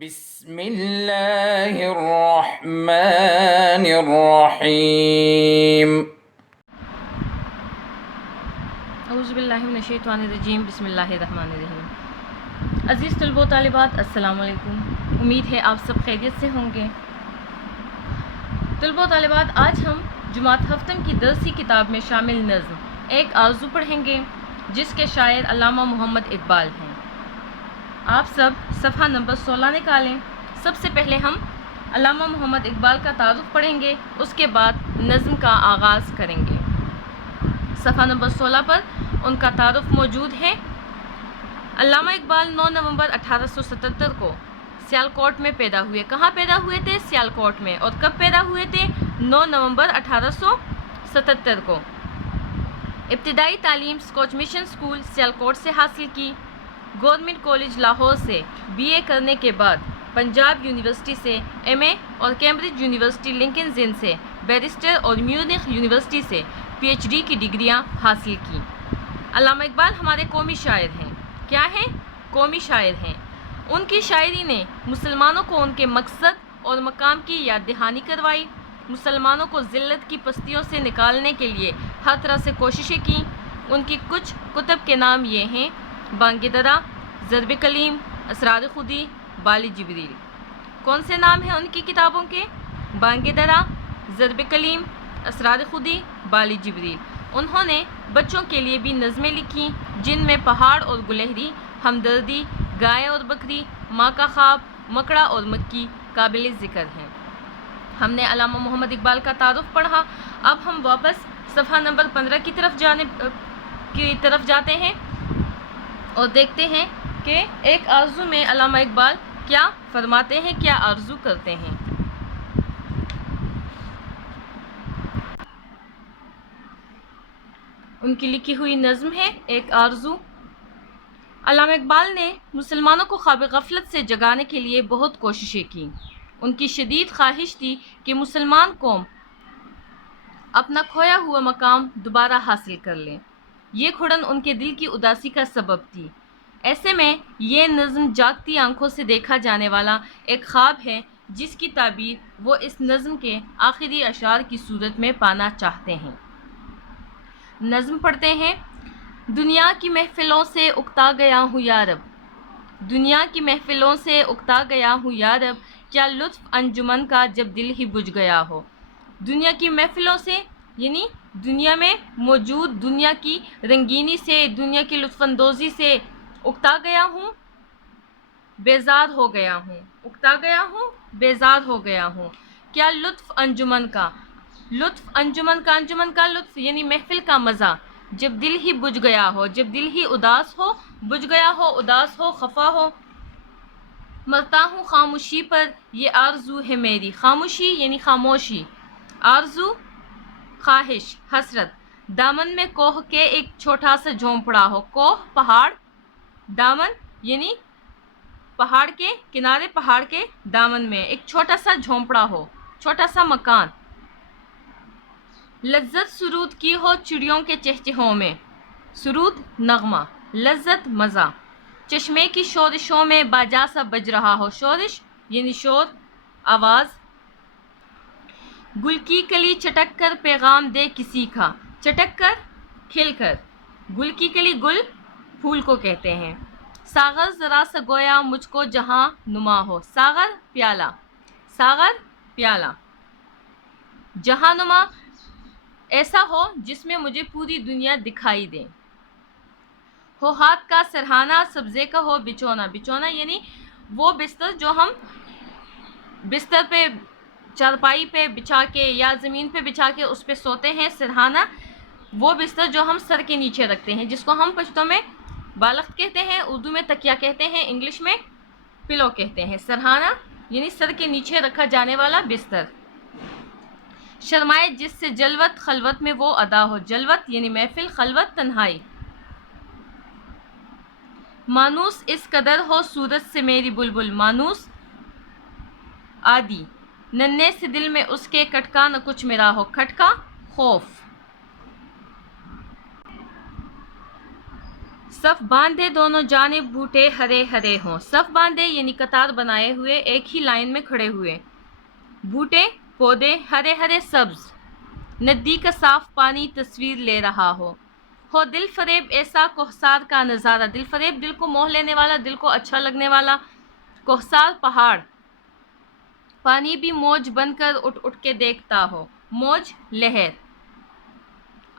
بسم اللہ الرحمن الرحیم۔ اعوذ باللہ من الشیطان الرجیم، بسم اللہ الرحمن الرحیم۔ عزیز طلبہ و طالبات، السلام علیکم۔ امید ہے آپ سب خیریت سے ہوں گے۔ طلبہ و طالبات، آج ہم جماعت ہفتم کی درسی کتاب میں شامل نظم ایک آرزو پڑھیں گے، جس کے شاعر علامہ محمد اقبال ہیں۔ آپ سب صفحہ نمبر 16 نکالیں۔ سب سے پہلے ہم علامہ محمد اقبال کا تعارف پڑھیں گے، اس کے بعد نظم کا آغاز کریں گے۔ صفحہ نمبر 16 پر ان کا تعارف موجود ہے۔ علامہ اقبال 9 نومبر 1877 کو سیالکوٹ میں پیدا ہوئے۔ کہاں پیدا ہوئے تھے؟ سیالکوٹ میں۔ اور کب پیدا ہوئے تھے؟ 9 نومبر 1877 کو۔ ابتدائی تعلیم اسکاچ مشن اسکول سیالکوٹ سے حاصل کی۔ گورنمنٹ کالج لاہور سے BA کرنے کے بعد پنجاب یونیورسٹی سے MA اور کیمبرج یونیورسٹی لنکن ان سے بیرسٹر اور میونخ یونیورسٹی سے PhD کی ڈگریاں حاصل کی۔ علامہ اقبال ہمارے قومی شاعر ہیں۔ کیا ہیں؟ قومی شاعر ہیں۔ ان کی شاعری نے مسلمانوں کو ان کے مقصد اور مقام کی یاد دہانی کروائی، مسلمانوں کو ذلت کی پستیوں سے نکالنے کے لیے ہر طرح سے کوششیں کیں۔ ان کی کچھ کتب کے نام یہ ہیں: بانگ درا، ضرب کلیم، اسرار خودی، بال جبریل۔ کون سے نام ہیں ان کی کتابوں کے؟ بانگ درا، ضرب کلیم، اسرار خودی، بال جبریل۔ انہوں نے بچوں کے لیے بھی نظمیں لکھیں، جن میں پہاڑ اور گلہری، ہمدردی، گائے اور بکری، ماں کا خواب، مکڑا اور مکی قابل ذکر ہیں۔ ہم نے علامہ محمد اقبال کا تعارف پڑھا۔ اب ہم واپس صفحہ نمبر 15 کی طرف جاتے ہیں اور دیکھتے ہیں کہ ایک آرزو میں علامہ اقبال کیا فرماتے ہیں، کیا آرزو کرتے ہیں۔ ان کی لکھی ہوئی نظم ہے ایک آرزو۔ علامہ اقبال نے مسلمانوں کو خواب غفلت سے جگانے کے لیے بہت کوششیں کیں۔ ان کی شدید خواہش تھی کہ مسلمان قوم اپنا کھویا ہوا مقام دوبارہ حاصل کر لیں۔ یہ کھڑن ان کے دل کی اداسی کا سبب تھی۔ ایسے میں یہ نظم جاگتی آنکھوں سے دیکھا جانے والا ایک خواب ہے، جس کی تعبیر وہ اس نظم کے آخری اشعار کی صورت میں پانا چاہتے ہیں۔ نظم پڑھتے ہیں۔ دنیا کی محفلوں سے اکتا گیا ہوں یا رب، دنیا کی محفلوں سے اکتا گیا ہوں یا رب، کیا لطف انجمن کا جب دل ہی بجھ گیا ہو۔ دنیا کی محفلوں سے یعنی دنیا میں موجود دنیا کی رنگینی سے، دنیا کی لطف اندوزی سے اکتا گیا ہوں، بیزار ہو گیا ہوں۔ اکتا گیا ہوں، بیزار ہو گیا ہوں۔ کیا لطف انجمن کا، لطف انجمن کا لطف یعنی محفل کا مزہ جب دل ہی بجھ گیا ہو، جب دل ہی اداس ہو، بجھ گیا ہو، اداس ہو، خفا ہو۔ مرتا ہوں خاموشی پر، یہ آرزو ہے میری۔ خاموشی یعنی خاموشی، آرزو خواہش، حسرت۔ دامن میں کوہ کے ایک چھوٹا سا جھونپڑا ہو۔ کوہ پہاڑ، دامن یعنی پہاڑ کے کنارے، پہاڑ کے دامن میں ایک چھوٹا سا جھونپڑا ہو، چھوٹا سا مکان۔ لذت سرود کی ہو چڑیوں کے چہچہوں میں، سرود نغمہ، لذت مزہ۔ چشمے کی شورشوں میں باجا سا بج رہا ہو، شورش یعنی شور، آواز۔ گل کی کلی چٹک کر پیغام دے کسی کا، چٹک کر کھل کر، گل کی کلی، گل پھول کو کہتے ہیں۔ ساغر ذرا سا گویا مجھ کو جہاں نما ہو، ساغر پیالہ، ساغر پیالہ۔ جہاں نما ایسا ہو جس میں مجھے پوری دنیا دکھائی دے۔ ہو ہاتھ کا سرہانہ سبزے کا ہو بچھونا، بچھونا یعنی وہ بستر جو ہم بستر پہ، چارپائی پہ بچھا کے یا زمین پہ بچھا کے اس پہ سوتے ہیں۔ سرہانہ وہ بستر جو ہم سر کے نیچے رکھتے ہیں، جس کو ہم پشتو میں بالخت کہتے ہیں، اردو میں تکیہ کہتے ہیں، انگلش میں پلو کہتے ہیں۔ سرہانہ یعنی سر کے نیچے رکھا جانے والا بستر۔ شرمائے جس سے جلوت خلوت میں وہ ادا ہو، جلوت یعنی محفل، خلوت تنہائی۔ مانوس اس قدر ہو صورت سے میری بلبل، مانوس آدی، ننھے سے دل میں اس کے کھٹکا نہ کچھ میرا ہو، کھٹکا خوف۔ صف باندھے دونوں جانب بوٹے ہرے ہرے ہوں. صف باندھے یعنی قطار بنائے ہوئے ایک ہی لائن میں کھڑے ہوئے. بوٹے پودے ہرے ہرے سبز. ندی کا صاف پانی تصویر لے رہا ہو دل فریب ایسا کوہسار کا نظارہ. دل فریب دل کو موہ لینے والا, دل کو اچھا لگنے والا. کوہسار پہاڑ. پانی بھی موج بن کر اٹھ اٹھ کے دیکھتا ہو. موج لہر.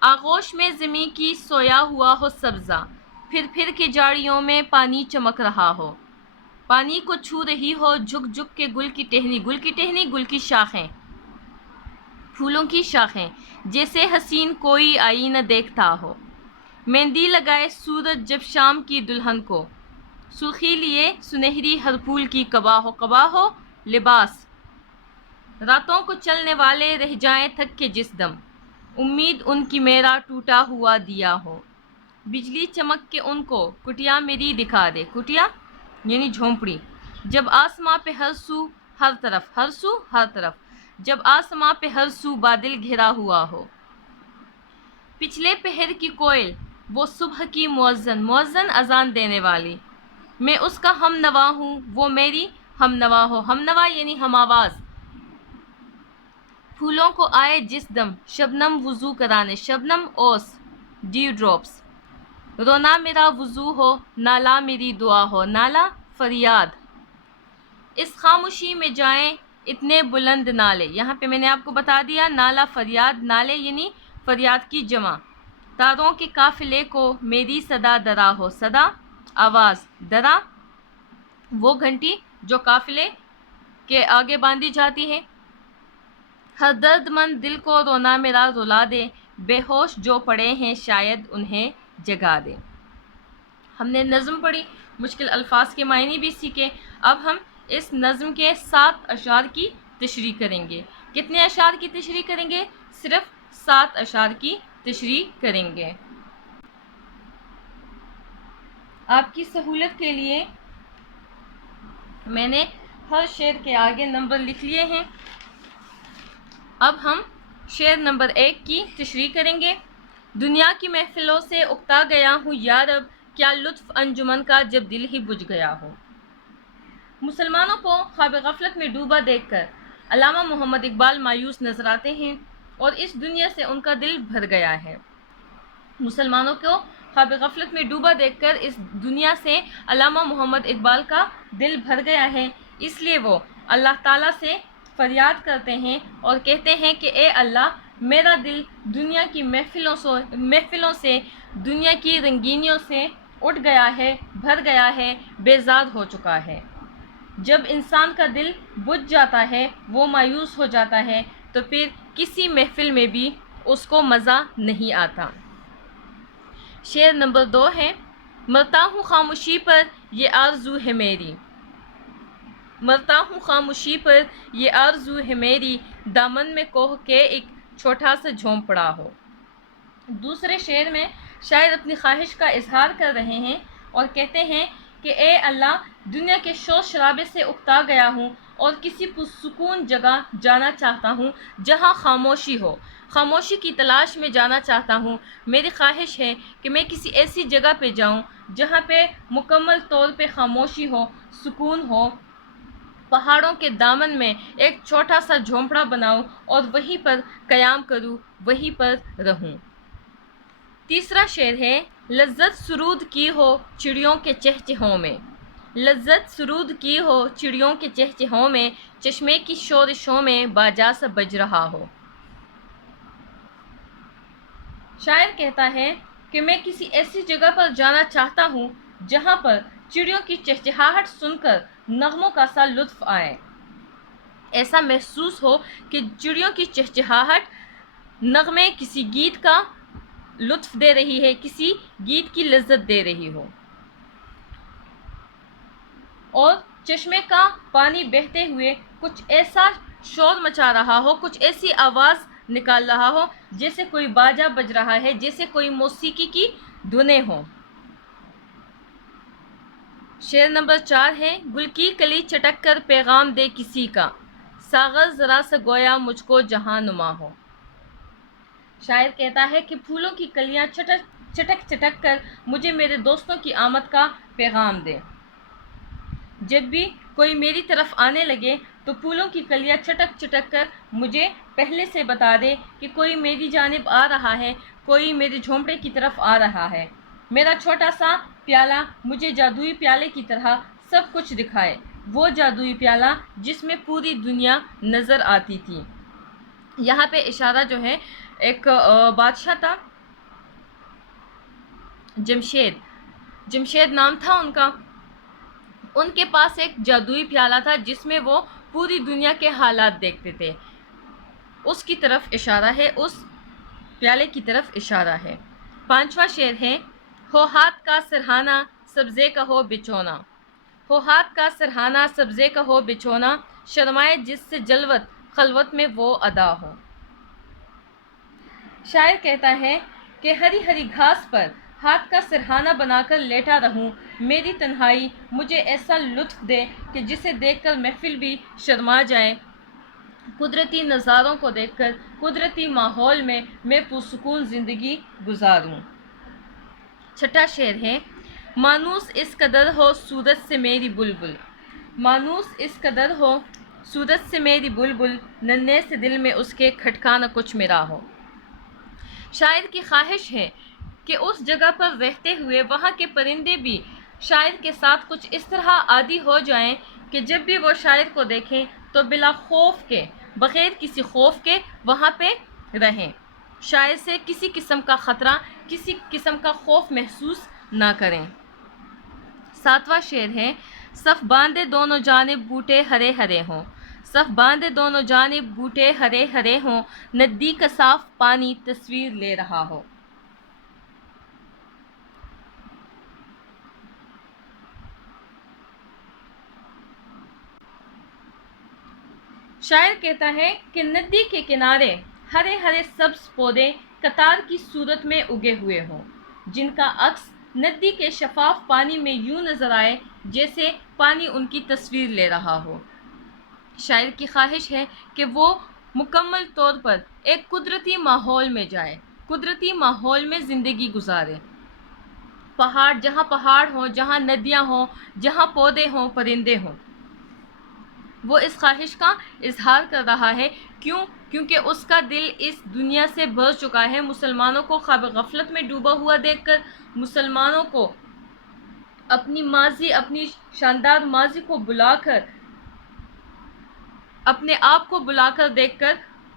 آغوش میں زمیں کی سویا ہوا ہو سبزہ. پھر پھر کے جاڑیوں میں پانی چمک رہا ہو. پانی کو چھو رہی ہو جھک جھک کے گل کی ٹہنی. گل کی ٹہنی گل کی شاخیں, پھولوں کی شاخیں. جیسے حسین کوئی آئینہ دیکھتا ہو. مہندی لگائے سورج جب شام کی دلہن کو. سرخی لیے سنہری ہر پھول کی قبا ہو. قبا ہو لباس. راتوں کو چلنے والے رہ جائیں تھک کے جس دم. امید ان کی میرا ٹوٹا ہوا دیا ہو. بجلی چمک کے ان کو کٹیا میری دکھا دے. کٹیا یعنی جھونپڑی. جب آسماں پہ ہر سو ہر طرف. ہر سو ہر طرف. جب آسماں پہ ہر سو بادل گھرا ہوا ہو. پچھلے پہر کی کوئل وہ صبح کی مؤذن. مؤذن اذان دینے والی. میں اس کا ہم نوا ہوں وہ میری ہم نوا ہو. ہم نوا یعنی ہم آواز. پھولوں کو آئے جس دم شبنم وضو کرانے. شبنم اوس ڈیو ڈراپس. رونا میرا وضو ہو نالا میری دعا ہو. نالا فریاد. اس خاموشی میں جائیں اتنے بلند نالے. یہاں پہ میں نے آپ کو بتا دیا نالا فریاد. نالے یعنی فریاد کی جمع. تاروں کے قافلے کو میری صدا درا ہو. صدا آواز. درا وہ گھنٹی جو قافلے کے آگے باندھی جاتی ہے. ہر درد مند دل کو رونا میرا رلا دے. بے ہوش جو پڑے ہیں شاید انہیں جگا دے. ہم نے نظم پڑھی, مشکل الفاظ کے معنی بھی سیکھے. اب ہم اس نظم کے 7 اشعار کی تشریح کریں گے. کتنے اشعار کی تشریح کریں گے؟ صرف 7 اشعار کی تشریح کریں گے. آپ کی سہولت کے لیے میں نے ہر شعر کے آگے نمبر لکھ لیے ہیں. اب ہم شعر نمبر 1 کی تشریح کریں گے. دنیا کی محفلوں سے اکتا گیا ہوں یارب, کیا لطف انجمن کا جب دل ہی بجھ گیا ہو. مسلمانوں کو خواب غفلت میں ڈوبا دیکھ کر علامہ محمد اقبال مایوس نظر آتے ہیں اور اس دنیا سے ان کا دل بھر گیا ہے. مسلمانوں کو خواب غفلت میں ڈوبا دیکھ کر اس دنیا سے علامہ محمد اقبال کا دل بھر گیا ہے. اس لیے وہ اللہ تعالیٰ سے فریاد کرتے ہیں اور کہتے ہیں کہ اے اللہ, میرا دل دنیا کی محفلوں سے دنیا کی رنگینیوں سے اٹھ گیا ہے, بھر گیا ہے, بیزار ہو چکا ہے. جب انسان کا دل بجھ جاتا ہے, وہ مایوس ہو جاتا ہے, تو پھر کسی محفل میں بھی اس کو مزہ نہیں آتا. شعر نمبر 2 ہے. مرتا ہوں خاموشی پر یہ آرزو ہے میری. مرتا ہوں خاموشی پر یہ آرزو ہے میری, دامن میں کوہ کے ایک چھوٹا سا جھونپڑا ہو. دوسرے شعر میں شاعر اپنی خواہش کا اظہار کر رہے ہیں اور کہتے ہیں کہ اے اللہ, دنیا کے شور شرابے سے اکتا گیا ہوں اور کسی پرسکون جگہ جانا چاہتا ہوں جہاں خاموشی ہو. خاموشی کی تلاش میں جانا چاہتا ہوں. میری خواہش ہے کہ میں کسی ایسی جگہ پہ جاؤں جہاں پہ مکمل طور پہ خاموشی ہو, سکون ہو. پہاڑوں کے دامن میں ایک چھوٹا سا جھونپڑا بناؤں اور وہیں پر قیام کروں, وہیں پر رہوں. تیسرا شعر ہے. لذت سرود کی ہو چڑیوں کے چہچہوں میں. لذت سرود کی ہو چڑیوں کے چہچہوں میں, چشمے کی شورشوں میں باجا سا بج رہا ہو. شاعر کہتا ہے کہ میں کسی ایسی جگہ پر جانا چاہتا ہوں جہاں پر چڑیوں کی چہچہاہٹ سن کر نغموں کا سا لطف آئے. ایسا محسوس ہو کہ چڑیوں کی چہچہاہٹ نغمے کسی گیت کا لطف دے رہی ہے, کسی گیت کی لذت دے رہی ہو. اور چشمے کا پانی بہتے ہوئے کچھ ایسا شور مچا رہا ہو, کچھ ایسی آواز نکال رہا ہو جیسے کوئی باجا بج رہا ہے, جیسے کوئی موسیقی کی دھنیں ہوں. شعر نمبر 4 ہے. گل کی کلی چٹک کر پیغام دے کسی کا, ساغر ذرا سا گویا مجھ کو جہاں نما ہو. شاعر کہتا ہے کہ پھولوں کی کلیاں چٹک چٹک کر مجھے میرے دوستوں کی آمد کا پیغام دے۔ جب بھی کوئی میری طرف آنے لگے تو پھولوں کی کلیاں چٹک چٹک کر مجھے پہلے سے بتا دے کہ کوئی میری جانب آ رہا ہے، کوئی میرے جھونپڑے کی طرف آ رہا ہے۔ میرا چھوٹا سا پیالہ مجھے جادوئی پیالے کی طرح سب کچھ دکھائے، وہ جادوئی پیالہ جس میں پوری دنیا نظر آتی تھی۔ یہاں پہ اشارہ جو ہے ایک بادشاہ تھا، جمشید نام تھا ان کا۔ ان کے پاس ایک جادوئی پیالہ تھا جس میں وہ پوری دنیا کے حالات دیکھتے تھے۔ اس کی طرف اشارہ ہے، اس پیالے کی طرف اشارہ ہے۔ 5واں شعر ہے، ہو ہاتھ کا سرہانہ سبزے کا ہو بچونا، ہو ہاتھ کا سرہانہ سبزے کا ہو بچونا، شرمائے جس سے جلوت خلوت میں وہ ادا ہو۔ شاعر کہتا ہے کہ ہری ہری گھاس پر ہاتھ کا سرہانہ بنا کر لیٹا رہوں، میری تنہائی مجھے ایسا لطف دے کہ جسے دیکھ کر محفل بھی شرما جائے، قدرتی نظاروں کو دیکھ کر قدرتی ماحول میں میں پرسکون زندگی گزاروں۔ 6واں شعر ہے، مانوس اس قدر ہو صورت سے میری بلبل، مانوس اس قدر ہو صورت سے میری بلبل، ننھے سے دل میں اس کے کھٹکا نہ کچھ میرا ہو۔ شاعر کی خواہش ہے کہ اس جگہ پر رہتے ہوئے وہاں کے پرندے بھی شاعر کے ساتھ کچھ اس طرح عادی ہو جائیں کہ جب بھی وہ شاعر کو دیکھیں تو بلا خوف کے، بغیر کسی خوف کے وہاں پہ رہیں، شاعر سے کسی قسم کا خطرہ، کسی قسم کا خوف محسوس نہ کریں۔ 7واں شعر ہے، صف باندھے دونوں جانب بوٹے ہرے ہرے ہوں، صف باندھے دونوں جانب بوٹے ہرے ہرے ہوں، ندی کا صاف پانی تصویر لے رہا ہو۔ شاعر کہتا ہے کہ ندی کے کنارے ہرے ہرے سبز پودے قطار کی صورت میں اگے ہوئے ہوں، جن کا عکس ندی کے شفاف پانی میں یوں نظر آئے جیسے پانی ان کی تصویر لے رہا ہو۔ شاعر کی خواہش ہے کہ وہ مکمل طور پر ایک قدرتی ماحول میں جائے، قدرتی ماحول میں زندگی گزارے، جہاں پہاڑ ہوں، جہاں ندیاں ہوں، جہاں پودے ہوں، پرندے ہوں۔ وہ اس خواہش کا اظہار کر رہا ہے، کیونکہ اس کا دل اس دنیا سے بھر چکا ہے، مسلمانوں کو خواب غفلت میں ڈوبا ہوا دیکھ کر، مسلمانوں کو اپنی شاندار ماضی کو بلا کر، اپنے آپ کو بلا کر دیکھ کر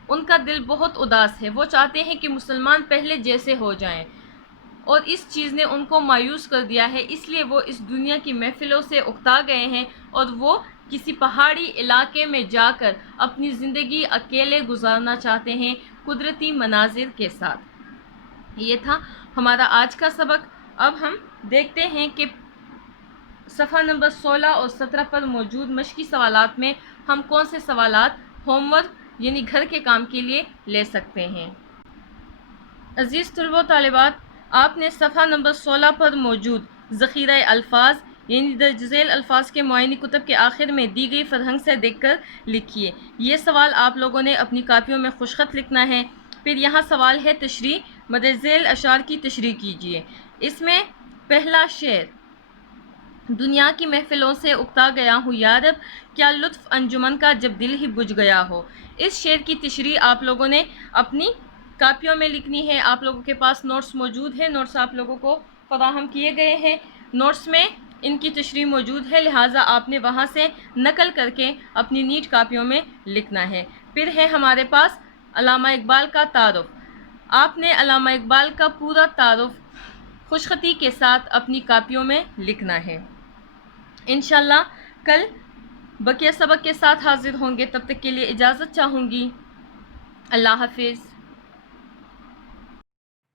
ان کا دل بہت اداس ہے۔ وہ چاہتے ہیں کہ مسلمان پہلے جیسے ہو جائیں، اور اس چیز نے ان کو مایوس کر دیا ہے، اس لیے وہ اس دنیا کی محفلوں سے اکتا گئے ہیں اور وہ کسی پہاڑی علاقے میں جا کر اپنی زندگی اکیلے گزارنا چاہتے ہیں، قدرتی مناظر کے ساتھ۔ یہ تھا ہمارا آج کا سبق۔ اب ہم دیکھتے ہیں کہ صفحہ نمبر 16 اور 17 پر موجود مشقی سوالات میں ہم کون سے سوالات ہوم ورک یعنی گھر کے کام کے لیے لے سکتے ہیں۔ عزیز طلبہ و طالبات، آپ نے صفحہ نمبر 16 پر موجود ذخیرہ الفاظ یعنی درج ذیل الفاظ کے معینی کتب کے آخر میں دی گئی فرہنگ سے دیکھ کر لکھیے۔ یہ سوال آپ لوگوں نے اپنی کاپیوں میں خوش خط لکھنا ہے۔ پھر یہاں سوال ہے تشریح، مدرج ذیل اشعار کی تشریح کیجیے۔ اس میں پہلا شعر، دنیا کی محفلوں سے اکتا گیا ہوں یارب، کیا لطف انجمن کا جب دل ہی بجھ گیا ہو۔ اس شعر کی تشریح آپ لوگوں نے اپنی کاپیوں میں لکھنی ہے۔ آپ لوگوں کے پاس نوٹس موجود ہیں، نوٹس آپ لوگوں کو فراہم کیے گئے ہیں، نوٹس میں ان کی تشریح موجود ہے، لہٰذا آپ نے وہاں سے نقل کر کے اپنی نیٹ کاپیوں میں لکھنا ہے۔ پھر ہے ہمارے پاس علامہ اقبال کا تعارف۔ آپ نے علامہ اقبال کا پورا تعارف خوش خطی کے ساتھ اپنی کاپیوں میں لکھنا ہے۔ انشاءاللہ کل بقیہ سبق کے ساتھ حاضر ہوں گے، تب تک کے لیے اجازت چاہوں گی۔ اللہ حافظ۔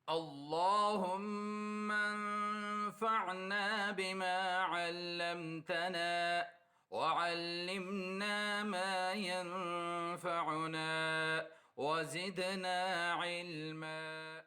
اللهم انفعنا بما علمتنا وعلمنا ما ينفعنا وزدنا علما